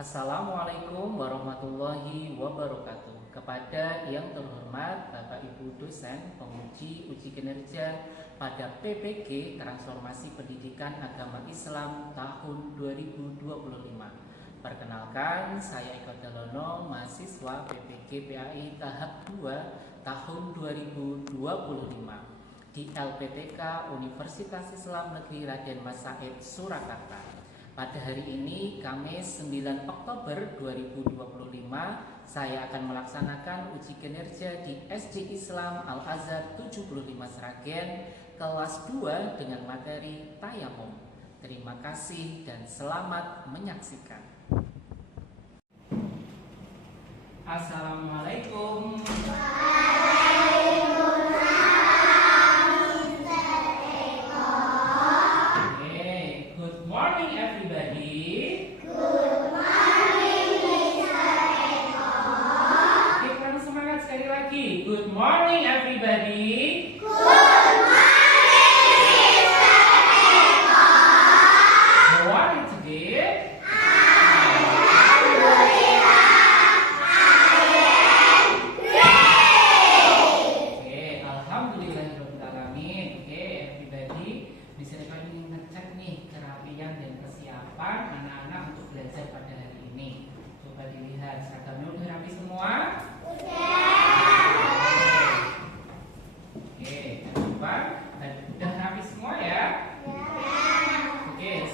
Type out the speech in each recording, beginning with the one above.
Assalamualaikum warahmatullahi wabarakatuh. Kepada yang terhormat Bapak Ibu dosen penguji uji kinerja pada PPG Transformasi Pendidikan Agama Islam tahun 2025. Perkenalkan, saya Eko Dalono, mahasiswa PPG PAI tahap 2 tahun 2025 di LPTK Universitas Islam Negeri Raden Mas Said, Surakarta. Pada hari ini, Kamis 9 Oktober 2025, saya akan melaksanakan uji kinerja di SD Islam Al-Azhar 75 Sragen, kelas 2 dengan materi Tayamum. Terima kasih dan selamat menyaksikan. Assalamualaikum. Good morning everybody. Good morning, Mr. Eko. How are you today? Alhamdulillah, I am great. Okay, alhamdulillahirobbilalamin. Okay, everybody, Mr. Eko ingin ngecek nih kerapian dan kesiapan anak-anak untuk belajar pada hari ini. Coba dilihat seragamnya udah rapi semua? Udah rapi semua ya? Oke.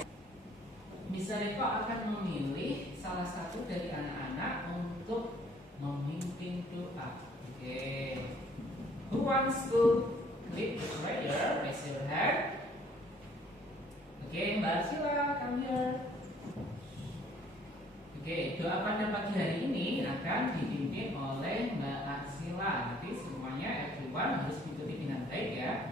Mr. Eko akan memilih salah satu dari anak-anak untuk memimpin doa. Oke. Who wants to lead the prayer? Raise your hand. Oke, Mbak Arsila, come here. Oke, doa pada pagi hari ini akan dipimpin oleh Mbak Arsila. Nanti semuanya everyone harus mengikuti dengan baik ya.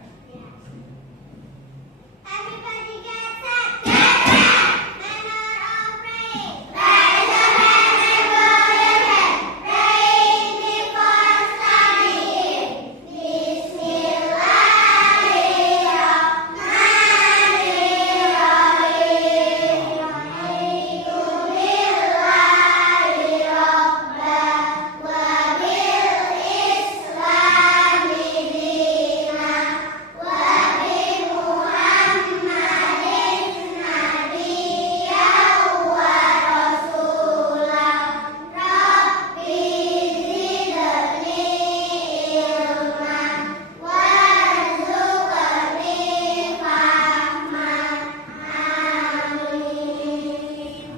Everybody get set. Get set. Manner of praying. Raise your hand and bow your head. Praying before studying.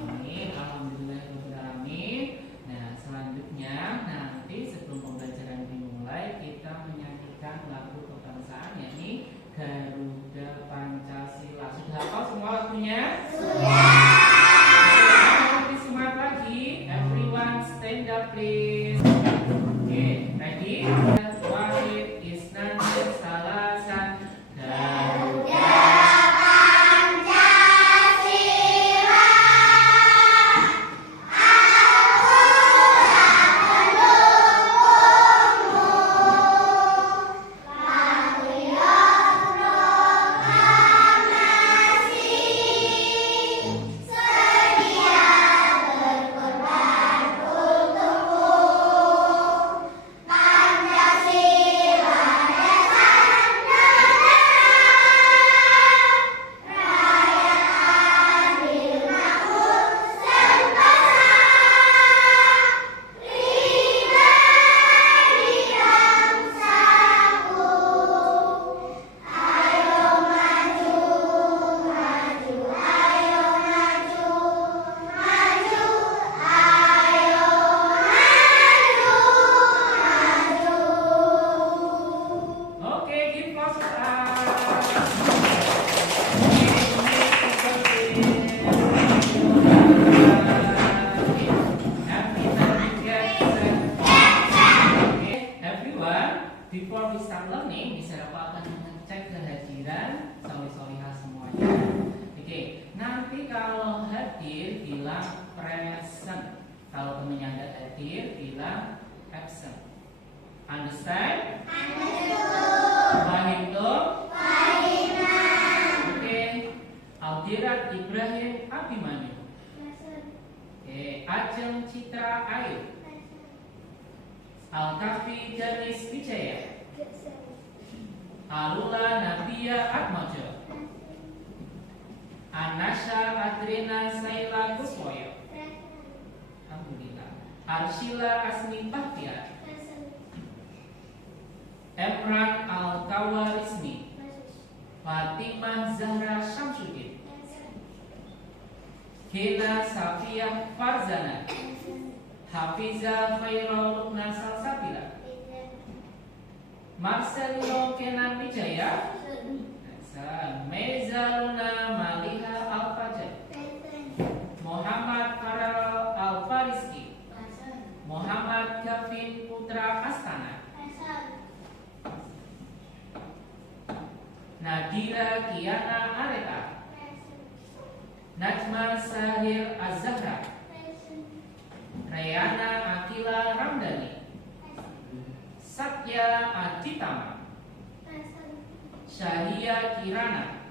Amin, alhamdulillahirobbilalamin. Nah, selanjutnya nanti sebelum pembelajaran dimulai kita menyanyikan lagu kebangsaan yakni Garuda Pancasila. Sudah hafal semua lagunya? Nanti semangat lagi. Everyone stand up please. Oke, ready? Wahid Isnan Salasan Garuda. Okay, give applause for everyone, before we start learning, Mr. Eko akan mengecek kehadiran solih-solihah semuanya. Oke, nanti kalau hadir bilang present, kalau temennya nggak hadir bilang absent. Understand? Fahim tuh? Oke. Aldirat Ibrahim Abimanyu. Oke. Ajeng Citra Ayu. Al-Kafi Janis Wijaya. Alula Nabiya Atmaja. Anasha Adrena Saila Kuswoyo. Alhamdulillah. Arshila Asmi Bahtiar. Emran Al-Kawarismi. Fatimah Zahra Syamsuddin. Hena Safiyah Farzana. Hafiza Khairul Lukna Salsabila. Marcelino Kenan Wijaya. Mezaluna Maliha Al-Fajar. Muhammad Farel Al-Fariski. Muhammad Gavin Putra Astana. Nadira Kiana Areta. Najma Sahir Az-Zahra. Rayana Akila Ramdhani. Satya Aditama. Syahia Kirana.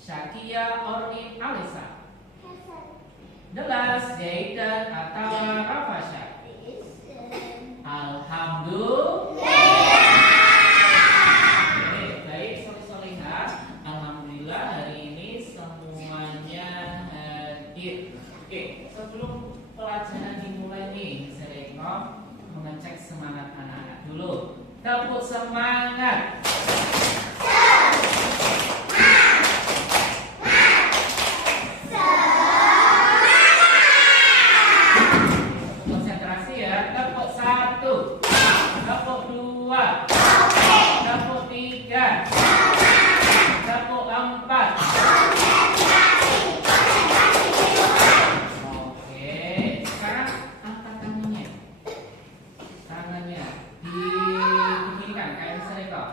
Syakia Orni Alisa. Delas Zaidan Atawa Rafasha. Alhamdulillah. Baik, soleh-solehah. Alhamdulillah hari ini semuanya hadir. Oke, sebelum pelajaran dimulai nih, saya mengecek semangat anak-anak dulu. Tepuk semangat. Konsentrasi ya. Tepuk 1, tepuk 2, tepuk 3, tepuk 4. Oke, sekarang angkat tangannya. Tangannya dibeginikan kayak misalnya kok.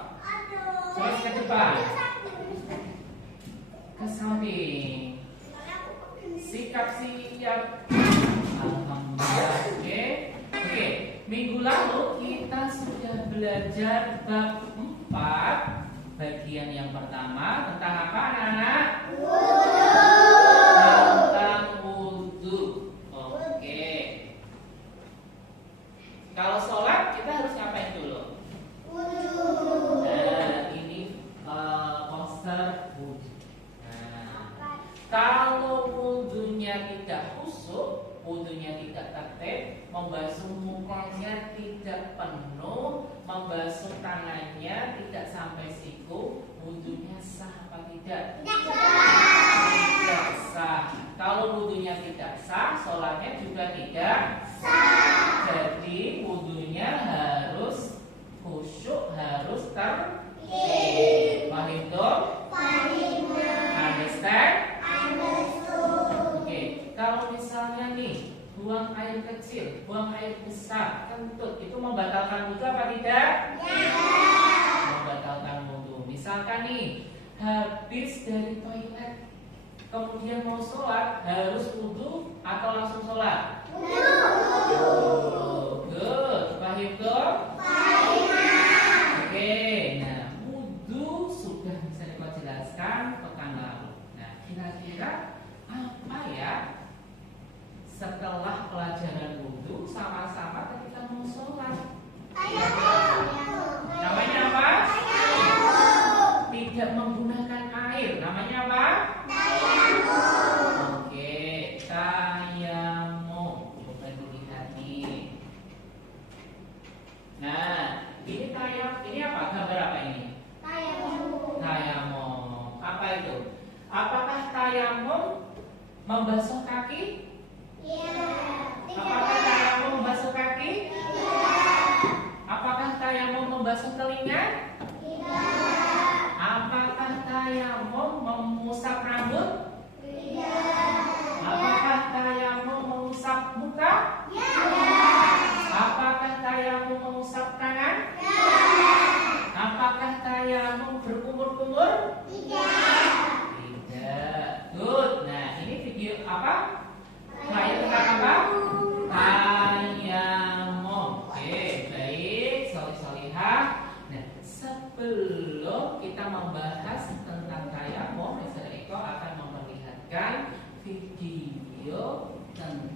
Terus ke depan, ke samping. Sikap siap. Alhamdulillah. Oke. Minggu lalu kita sudah belajar bab 4, bagian yang pertama tentang apa, anak-anak? Tentang wudu. Oke. Kalau sholat kita harus ngapain dulu? Nah, ini poster wudu. Nah, kalau wudunya tidak khusyuk, wudunya tidak tertib, membasuh mukanya tidak penuh, membasuh tangannya tidak sampai siku, wudunya sah apa tidak? Tidak sah. Kalau wudunya tidak sah, sholatnya juga tidak sah. Jadi wudunya harus khusyuk, harus tertib. Paham tuh? Understand? Oke, kalau misalnya nih buang air kecil, buang air besar, kentut, itu membatalkan wudu apa tidak? Membatalkan wudu. Misalkan nih habis dari toilet, kemudian mau sholat, harus wudu atau langsung sholat? Good, paham tuh? Oke, nah wudu sudah bisa dijelaskan pekan lalu. Nah, kira-kira apa ya setelah pelajaran wudu sama-sama ketika mau sholat? Namanya apa? Tidak menggunakan air. Namanya apa? Oke, tayamum. Coba dilihat nih. Nah, ini ini apa? Gambar apa ini? Tayamum. Apa itu? Apakah tayamum membasuh kaki? Apakah tayamum membasuh kaki? Apakah tayamum membasuh telinga? Apakah tayamum mengusap rambut? Apakah tayamum mengusap muka? Apakah tayamum mengusap tangan? Apakah tayamum berkumur-kumur? Tidak. Good. Nah, ini video apa?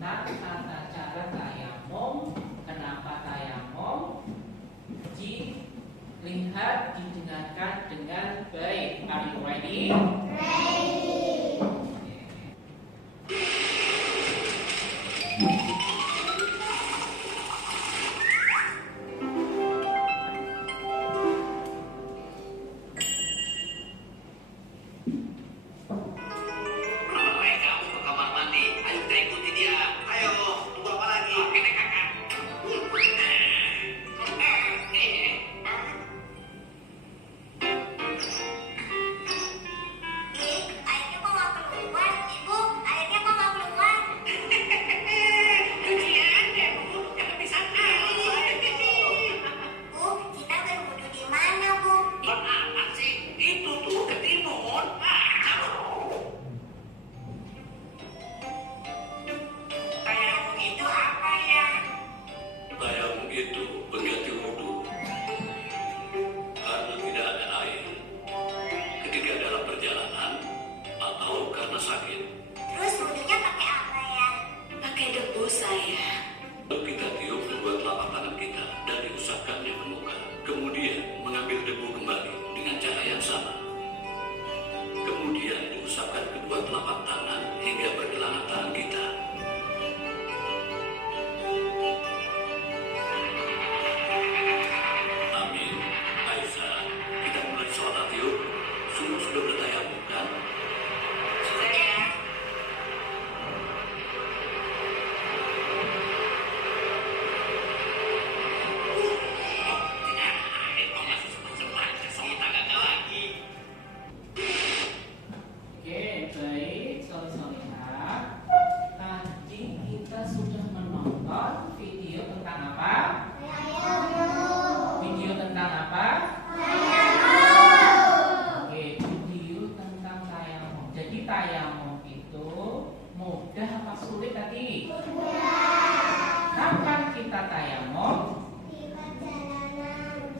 tentang tata cara tayamum. Kenapa tayamum? Dilihat, didengarkan dengan baik. Are you ready?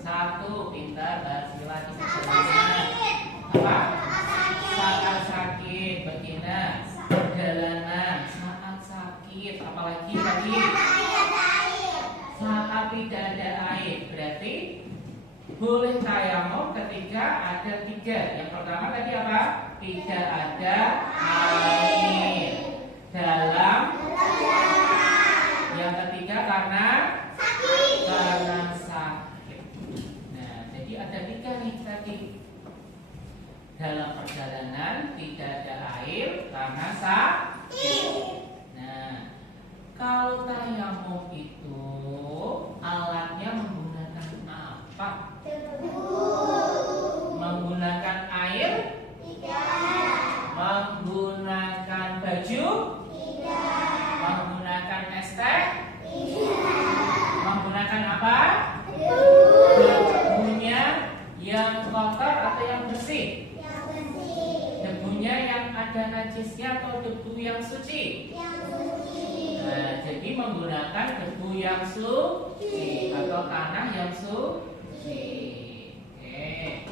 Satu, pintar bersila di perjalanan. Apa? Saat sakit, begina. Perjalanan saat sakit. Apalagi tadi? Saat tidak ada air. Berarti boleh tayamum ketika ada tiga. Yang pertama tadi apa? Tidak ada air dalam. Yang ketiga karena sakit. Nah, jadi ada tiga nih tadi. Dalam perjalanan tidak ada air karena sakit. Nah, kalau tayamum itu alatnya menggunakan apa? Menggunakan air? Tidak. Menggunakan baju? Tidak. Menggunakan es teh? Menggunakan apa? Debunya yang kotor atau yang bersih? Yang bersih. Debunya yang ada najisnya atau debu yang suci? Yang suci. Nah, jadi menggunakan debu yang suci atau tanah yang suci. Oke.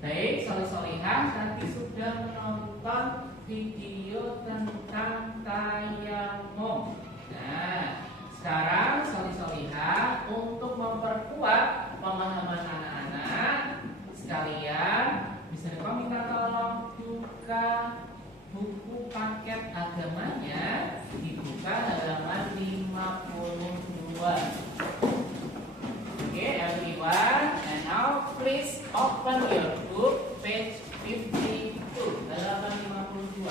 Baik, soleh-solehah nanti sudah menonton video tentang tayamum. Nah, sekarang soleh-solehah untuk memperkuat pemahaman anak-anak sekalian, bisa kau minta tolong buka buku paket agamanya, dibuka halaman 52. Okay, everyone, and now please open your book page 52, halaman 52.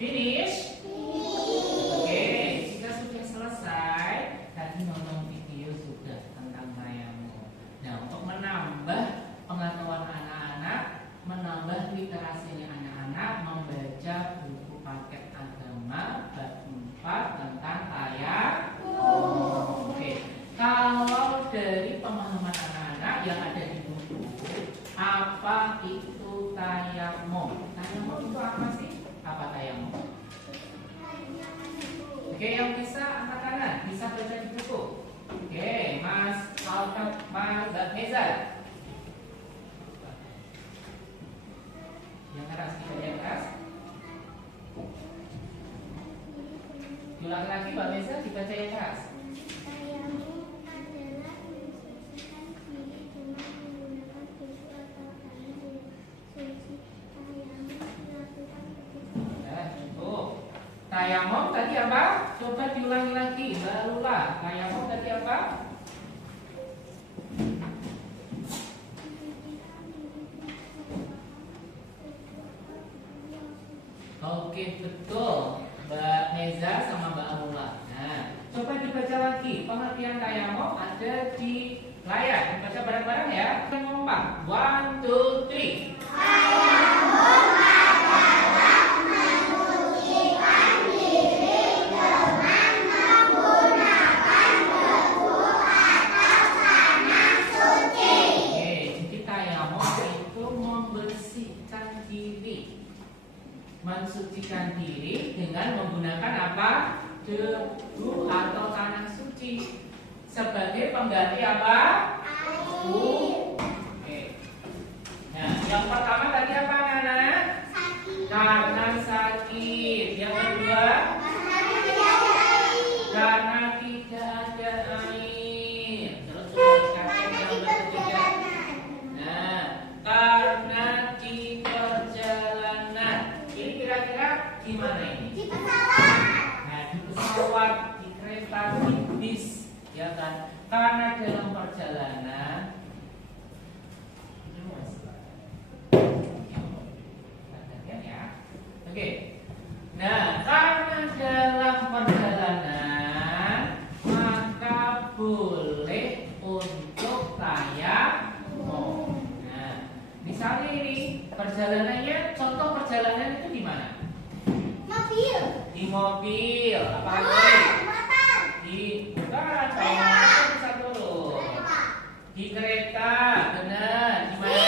Finish? Oke, jika sudah selesai, tadi nonton video sudah tentang tayamum. Nah, untuk menambah pengetahuan anak-anak, menambah literasinya anak-anak, membaca buku paket agama bab 4 tentang tayamum. Oke, kalau dari pemahaman anak-anak yang ada di buku, apa itu tayamum? Tayamum itu apa sih? Apa tayamum? Oke, yang bisa angkat tangan, bisa baca di buku. Oke, Mas Alkat, Mas Meza. Yang keras, tidak yang keras. Diulang lagi, Mbak Meza, dibaca yang keras. Tayamum adalah mensucikan diri dengan menggunakan tisu atau air suci. Tayamum dilakukan ketika Ya, cukup. Tayamum tadi apa? Coba diulangi lagi, Mbak Lula. Tayamum tadi apa? Oke, betul. Mbak Neza sama Mbak Lula. Nah, coba dibaca lagi. Pengertian tayamum ada di layar. Baca bareng-bareng ya. Ngomong. 1, 2, 3. Oke, jadi tayamum itu membersihkan diri, mensucikan diri dengan menggunakan apa? Debu atau tanah suci sebagai pengganti apa? Oke. Nah, yang pertama tadi apa, Nana? Karena sakit. Yang kedua, karena tidak ada air. Terus yang ketiga, nah, karena di perjalanan. Ini kira-kira gimana ini? Nah, di pesawat, di kereta, di bis, ya kan? Karena dalam perjalanan. Ya. Oke. Nah, karena dalam perjalanan maka boleh untuk tayamum. Nah, misalnya ini perjalanannya, contoh perjalanan itu di mana? Di mobil, apalagi? Di bukan, kalau bisa turun. Di kereta, benar. Di mana?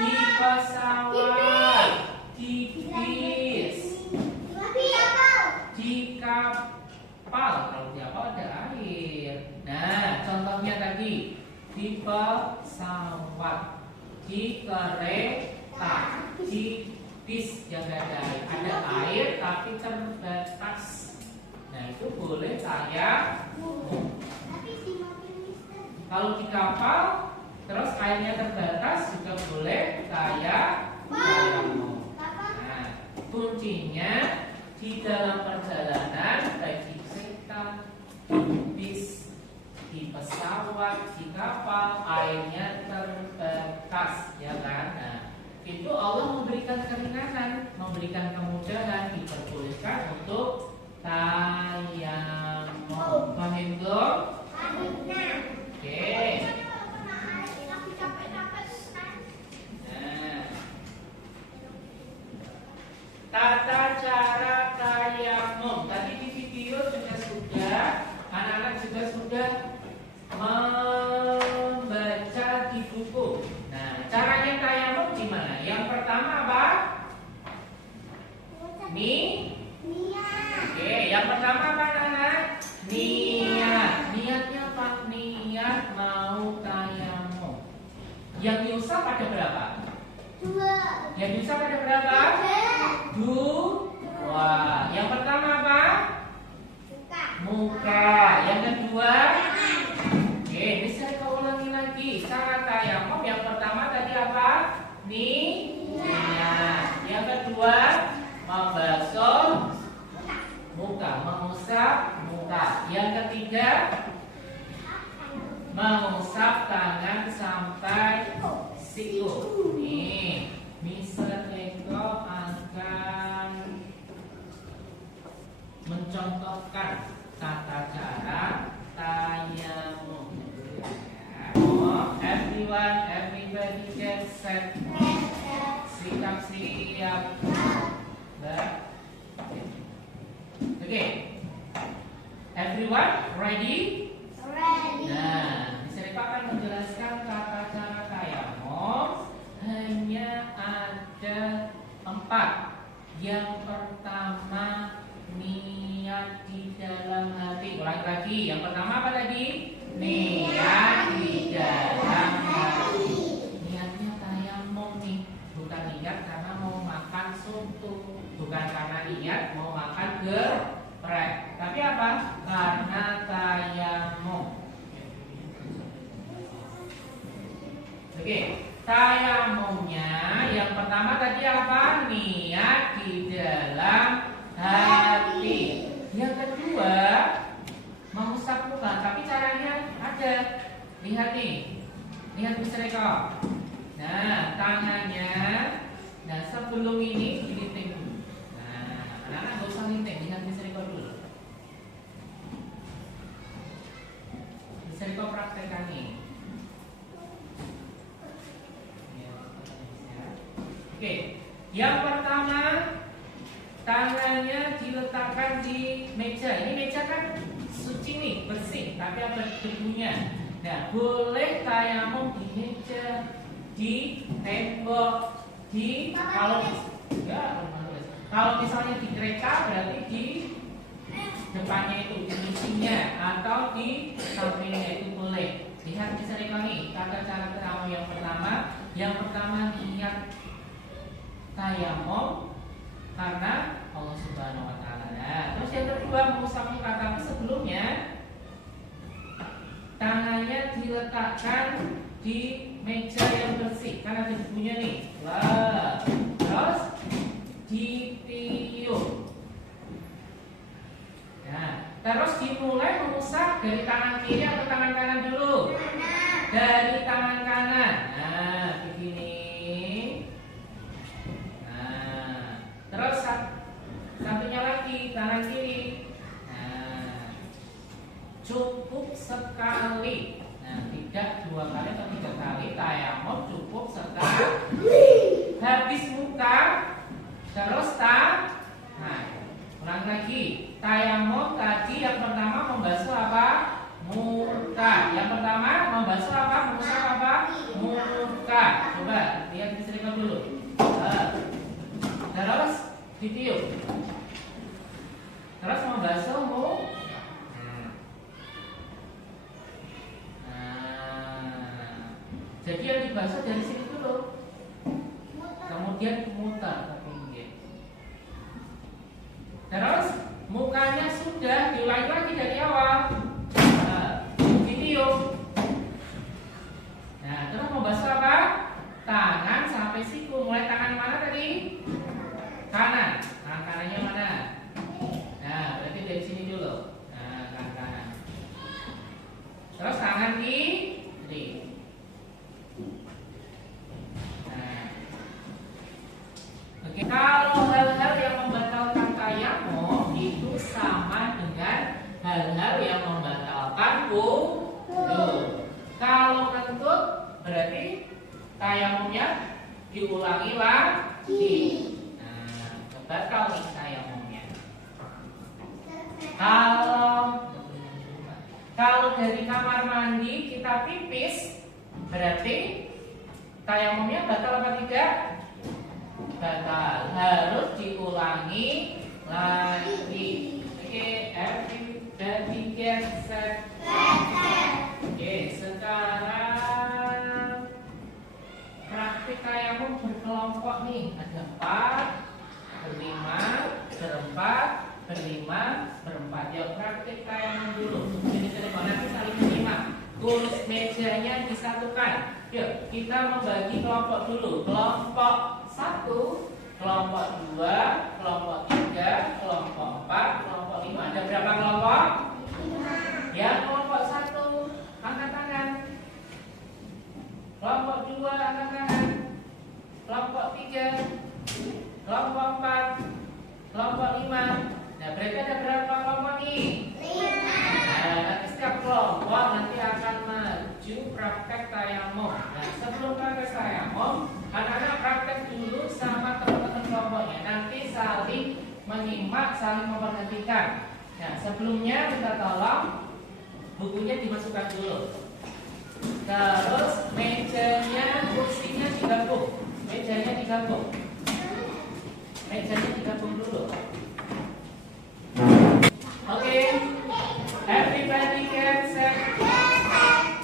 Di pesawat, di bis, di kapal. Kalau di kapal ada air. Nah, contohnya tadi di pesawat, di kereta, di bis yang ada air. Ada air tapi terbatas. Nah, itu boleh tayamum. Kalau di kapal terus airnya terbatas juga boleh tayamum. Nah, kuncinya di dalam perjalanan baik di kereta, di bis, di pesawat, di kapal airnya terbatas, ya kan? Nah, itu Allah memberikan keringanan, memberikan kemudahan, diperbolehkan untuk tayamum. Paham belum? Oke. Tata cara tayamum. Tadi di video juga sudah, anak-anak juga sudah membaca di buku. Nah, caranya tayamum gimana? Yang pertama apa? Oke, yang pertama apa, Nana? Niat. Niatnya apa? Niat mau tayamum. Yang diusap ada berapa? 2. Yang diusap ada berapa? 2. Yang pertama apa? Muka. Yang kedua? Oke, ini saya ulangi lagi. Cara tayamum yang pertama tadi apa? Niat. Yang kedua, membasuh muka, mengusap muka. Yang ketiga, mengusap tangan sampai siku. Nih, Mister Eko akan set. Sikap siap. Oke. Everyone ready? Nah, Miss Rika akan menjelaskan tata cara tayamum. Hanya ada 4. Yang pertama, niat di dalam hati. Ulangi lagi. Yang pertama apa tadi? Niat di dalam hati. Niatnya tayamum nih. Bukan niat karena mau makan soto. Bukan karena niat mau makan geprek. Tapi apa? Karena tayamum. Oke, tayamumnya yang pertama tadi apa? Niat di dalam hati. Yang kedua, mengusap muka. Tapi caranya ada. Lihat nih. Lihat Miss Reka. Nah, tangannya. Nah, sebelum ini dilinting dulu. Nah, anak-anak gak usah linting. Lihat Miss Reka dulu. Miss Reka praktekkan nih. Oke, yang pertama tangannya diletakkan di meja. Ini meja kan suci nih, bersih, tapi ada debunya. Nah, boleh tayamum di meja, di tembok, di kalau misalnya di gereja berarti di depannya itu, di misinya atau di sampingnya itu boleh. Lihat bisa nih, tata cara tayamum yang pertama. Yang pertama niat tayamum karena Allah Subhanahu wa taala. Nah, terus yang kedua mengusap muka, tapi sebelumnya tangannya diletakkan di meja yang bersih karena ada debunya nih. Wah. Terus ditiup. Nah, terus dimulai mengusap dari tangan kiri atau tangan kanan dulu? Dari tangan kanan. Nah, begini. Terus satunya lagi tangan kiri. Nah, cukup sekali. Nah, tidak 2 kali atau 3 kali. Tayamum cukup sekali. Habis muka, terus tangan. Ulang lagi. Tayamum tadi yang pertama membasuh apa? Muka. Yang pertama membasuh apa? Mengusap apa? Muka. Coba lihat di sini dulu. Terus ditiup. Terus membasuh muka. Jadi yang dibasuh dari sini dulu. Kemudian muter ke pinggir. Terus mukanya sudah diulangi lagi dari awal. Ditiup. Nah, terus membasuh apa? Tangan sampai siku. Mulai tangan mana tadi? Kanan. Tangan kanannya mana? Nah, berarti dari sini dulu. Nah, tangan kanan. Terus tangan kiri. Nah. Oke, kalau hal-hal yang membatalkan tayamum itu sama dengan hal-hal yang membatalkan wudu. Kalau kentut berarti tayamumnya diulangi lagi. Batal nih tayamumnya. Kalau dari kamar mandi kita pipis, berarti tayamumnya batal apa tidak? Batal. Harus diulangi lagi. Oke, everybody get set. Oke, sekarang praktik tayamum berkelompok nih. Ada 4, berlima, berempat, berlima, berempat. Yang praktik tayamum dulu. Jadi nanti saling menyimak. Kurus mejanya disatukan. Yuk, kita membagi kelompok dulu. Kelompok 1, kelompok 2, kelompok 3, kelompok 4, kelompok 5. Ada berapa kelompok? 5. Ya, kelompok 1 angkat tangan. Kelompok 2 angkat tangan. Kelompok 3, kelompok 4, kelompok 5. Nah, berarti ada berapa kelompok nih? 5. Nah, nanti setiap kelompok nanti akan maju praktek tayamum. Nah, sebelum praktek tayamum, menyimak, saling memperhatikan. Nah, sebelumnya minta tolong bukunya dimasukkan dulu. Terus mejanya, kursinya digabung. Mejanya digabung. Mejanya digabung dulu. Oke. Everybody get set.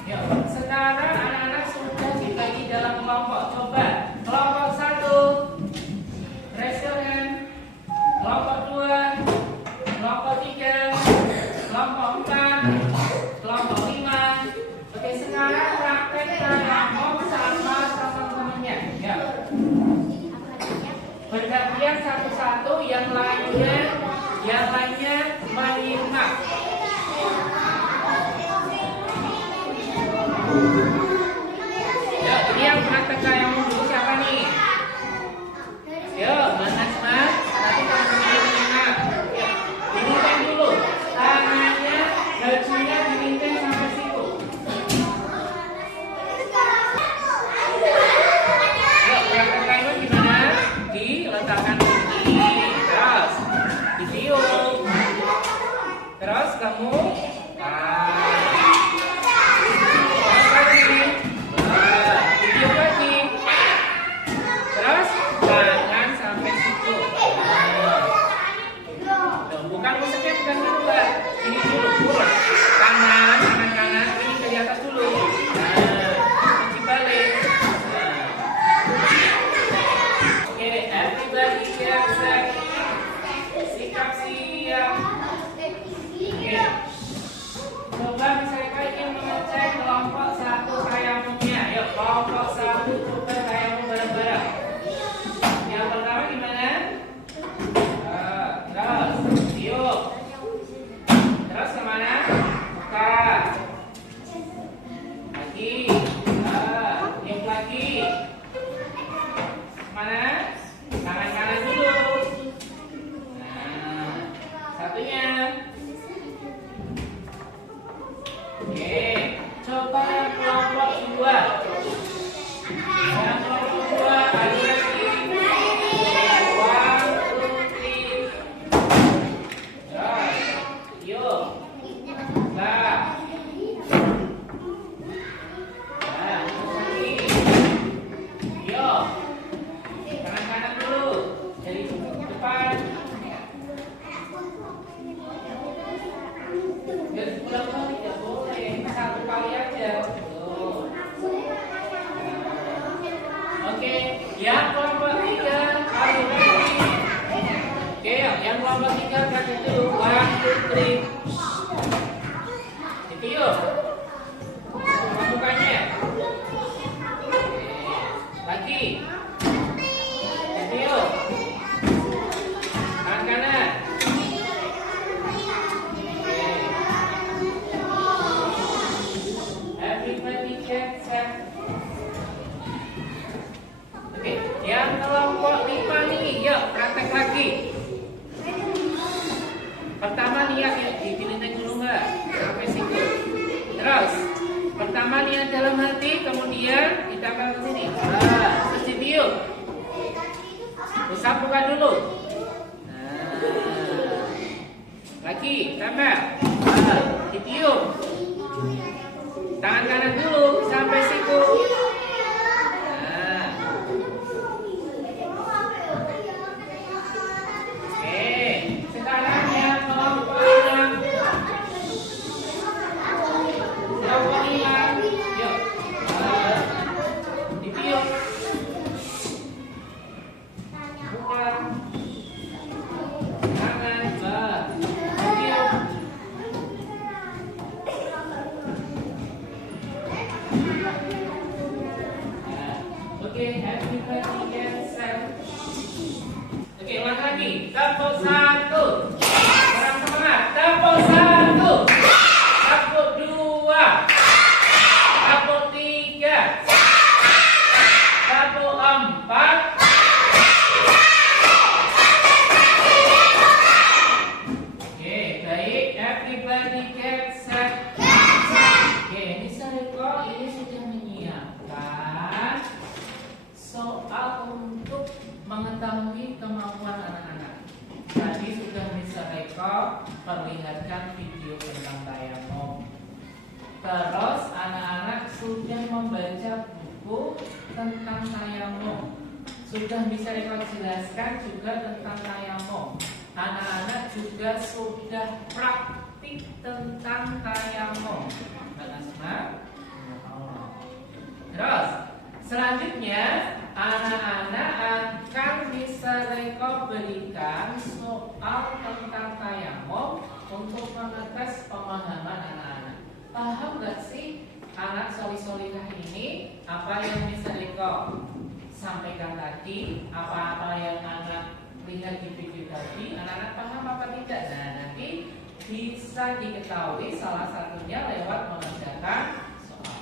Yuk, sekarang anak-anak sudah dibagi dalam kelompok. Coba kelompok 1 raise your hand. Kelompok 2, kelompok 3, kelompok 4, kelompok 5. Oke, sekarang praktekkan ngomong sama teman-temannya. Ya. Bergantian satu-satu, yang lainnya menyimak. Ya, ini yang praktekkan yang dulu siapa nih? Yo, Mas Asma, nanti teman-teman menyimak. Ya, dirinting dulu. Tangannya, bajunya dirinting sampai situ. Yuk, praktekkan itu gimana? Diletakkan di sini, terus ditiup. Terus kamu ditiup lagi. Terus tangan sampai situ. Bukan musiknya bukan dulu, Mbak. Ini dulu, turun. Tangan kanan, ini ke di atas dulu. Kunci balik. Oke, everybody get set. Sikap siap. Oke. Coba misalnya ingin mengecek kelompok 1 tayammumnya. Yuk, kelompok 1 coba tayammum bareng-bareng. Yang pertama gimana? Terus tiup. Terus kemana? Buka. Lagi. Tiup lagi. Mana? Tangan kanan dulu. Nah, satunya. Oke, coba yang kelompok 2. Yang kelompok 2 ada lagi. 1, 2, 3. Terus, yuk. Nah, lagi. Yuk. Kanan-kanan dulu. Dari depan. Biar pulang-pulang tidak boleh. Satu kali aja. Tuh. Oke, yang kelompok 3 kali lagi. Oke, yang kelompok 3 kali dulu. 1, 2, 3. Ditiup. Masukannya. Lagi. Ditiup. Tangan kanan. Everybody get set. Oke, yang kelompok 5 nih, yuk praktek lagi. Pertama niat ya, dirinting dulu nggak? Sampai situ. Terus, pertama niat dalam hati, kemudian ditambah ke sini. Terus ditiup. Usap buka dulu. Lagi, tambah. Ditiup. Tangan kanan dulu sampai situ. Oke, sekarang yang kelompok 6. Kelompok 5. Yuk. Ditiup. Buka. Tangan. Ditiup. Oke, everybody get set. Oke, ulang lagi. Tepuk 1. Orang semangat. Tepuk 1. Tepuk 2. Tepuk 3. Tepuk 4. Oke, baik. Everybody get set. Oke, ini Sariko ini sudah menyiapkan soal untuk mengetahui kemampuan anak-anak. Tadi sudah Terus anak-anak sudah membaca buku tentang tayamum. Sudah bisa jelaskan juga tentang tayamum. Anak-anak juga sudah praktik tentang tayamum. Terus selanjutnya anak-anak akan disereko berikan soal tentang tayamum untuk mengetes pemahaman anak-anak. Paham gak sih anak soli-solihah ini apa yang disereko sampaikan tadi, apa-apa yang anak lihat di video tadi, anak-anak paham apa tidak? Nah, nanti bisa diketahui salah satunya lewat mengerjakan soal.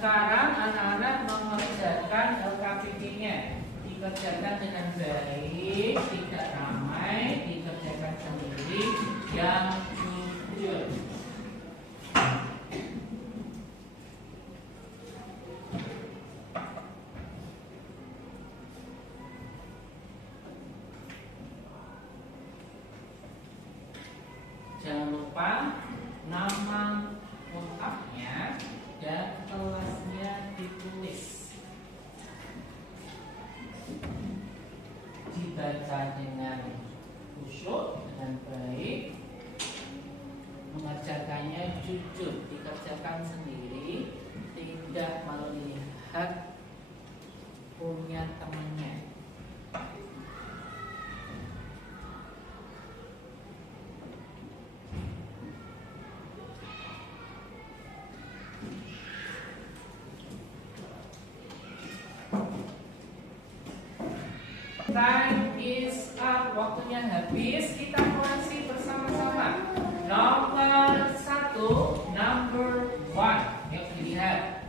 Sekarang anak-anak mengerjakan LKPP-nya, dikerjakan dengan baik, tidak ramai, dikerjakan sendiri, yang jujur. Jangan lupa nama lengkapnya dan kelasnya ditulis, dibaca dengan khusyuk, dengan baik, mengerjakannya jujur, dikerjakan sendiri, tidak melihat punya temannya. Time is up, waktunya habis. Kita koreksi bersama-sama. Nomor 1, number 1. Yuk dilihat.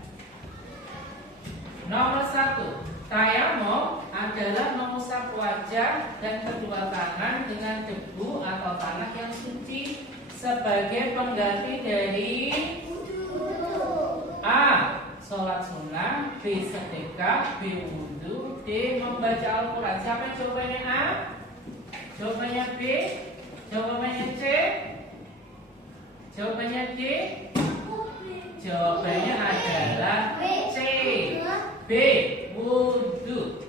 Nomor 1, tayamum adalah mengusap wajah dan kedua tangan dengan debu atau tanah yang suci sebagai pengganti dari A. Sholat sunnah, B. Sedekah, B. Wudhu, D. Membaca Al-Quran. Siapa yang jawabannya A? Jawabannya B? Jawabannya C? Jawabannya D? Jawabannya adalah C. B. Wudhu.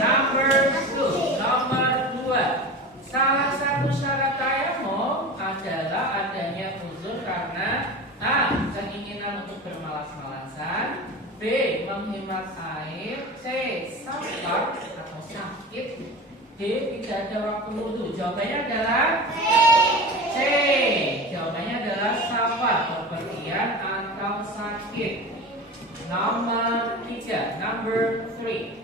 Number 2. Nomor 2. Salah satu syarat tayamum adalah adanya uzur karena A. Keinginan untuk bermalas-malasan, B. Menghemat air, C. Safar atau sakit, D. Tidak ada waktu wudhu. Jawabannya adalah C. Jawabannya adalah safar, bepergian atau sakit. Nomor 3. Number 3.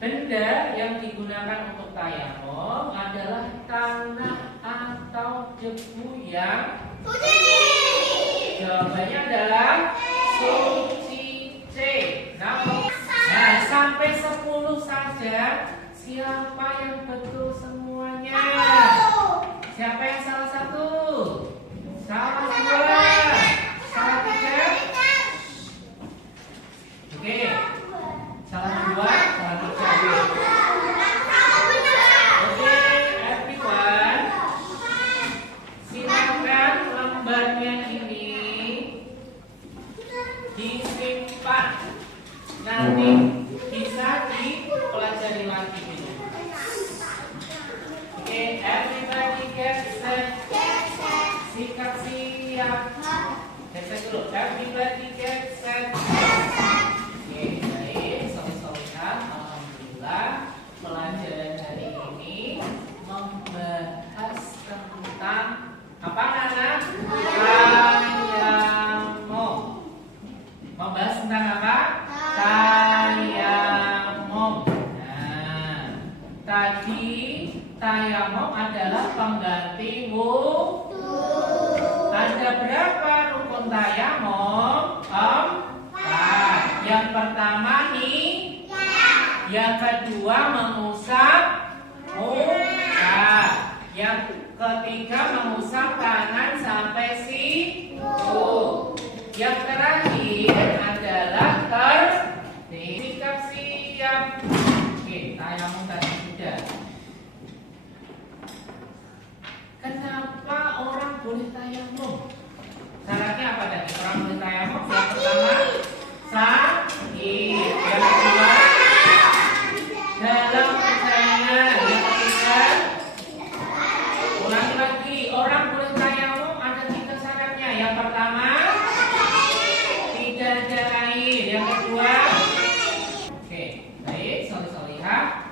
Benda yang digunakan untuk tayamum adalah tanah atau debu yang suci. Jawabannya adalah suci. C. Nah, sampai 10 saja. Siapa yang betul semuanya? Siapa yang salah satu? Salah dua? Salah tiga? Oke. Salah dua? Salah tiga? Oke, everyone. Silakan lembarnya ini disimpan. Nanti bisa dipelajari lagi. Okay, everybody get set. Yuk, everybody get set. Oke, baik. Sobat-sobat, alhamdulillah pelajaran hari ini membahas tentang apa, Nana? Tayamum. Membahas tentang apa? Tayamum. Nah, tadi tayamum adalah pengganti wudu. Ada berapa rukun tayamum? 4. Yang pertama nih, yang kedua mengusap muka, yang ketiga mengusap tangan sampai siku, yang terakhir adalah sikap siap. Oke, tayamum tadi sudah. Kenapa orang boleh tayamum? Syaratnya apa tadi? Orang boleh tayamum. Yang pertama, sakit. Yang kedua, dalam perjalanan. Yang ketiga, ulangi lagi. Orang boleh tayamum ada 3 syaratnya. Yang pertama, tidak ada air. Yang kedua, oke, baik, soleh-solehah.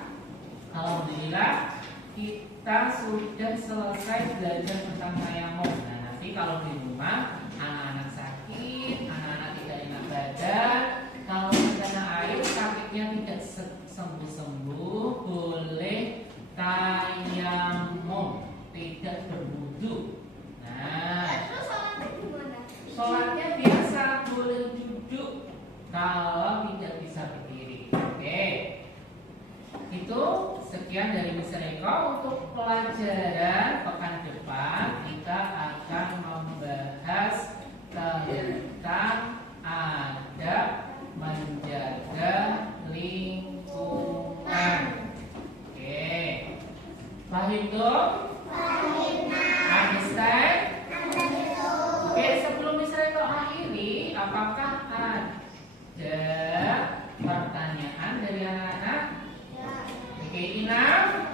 Alhamdulillah kita sudah selesai belajar tentang tayamum. Nah, nanti kalau di rumah anak-anak sakit, anak-anak tidak enak badan, kalau kena air sakitnya tidak sembuh-sembuh, boleh tayamum, tidak berwudu. Nah, sholatnya biasa boleh duduk kalau tidak bisa berdiri. Oke, itu sekian dari Mister Eko. Untuk pelajaran pekan depan kita akan membahas tentang adab menjaga lingkungan. Oke, paham tuh? Understand? Oke, sebelum Mister Eko akhiri, apakah ada pertanyaan dari anak-anak? Oke, enough?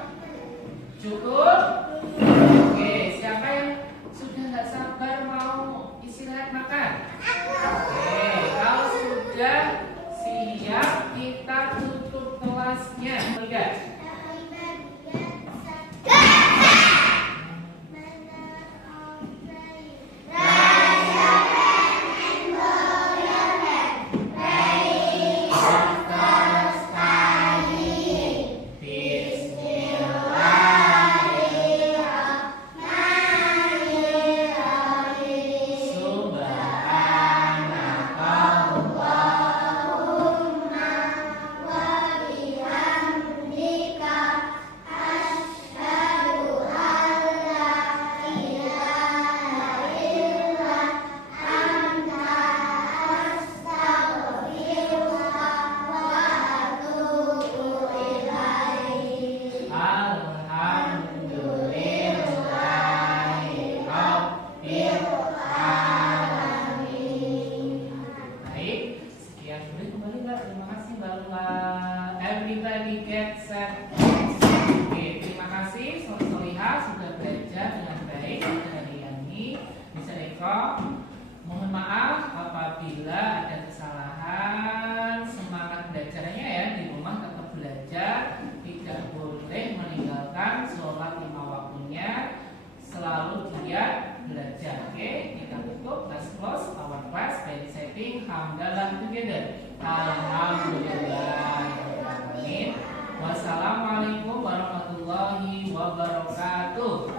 Cukup? Oke, siapa yang sudah nggak sabar mau istirahat makan? Oke, kalau sudah siap kita tutup kelasnya. Lihat. Everybody get set. Oke, terima kasih soleh-solehah sudah belajar dengan baik hari ini. Mister Eko mohon maaf apabila ada kesalahan. Semangat belajarnya ya, di rumah tetap belajar, tidak boleh meninggalkan sholat 5 waktunya, selalu giat belajar. Oke, kita tutup. Let's close our class by reciting hamdalah together. Alhamdulillah. Wassalamualaikum warahmatullahi wabarakatuh.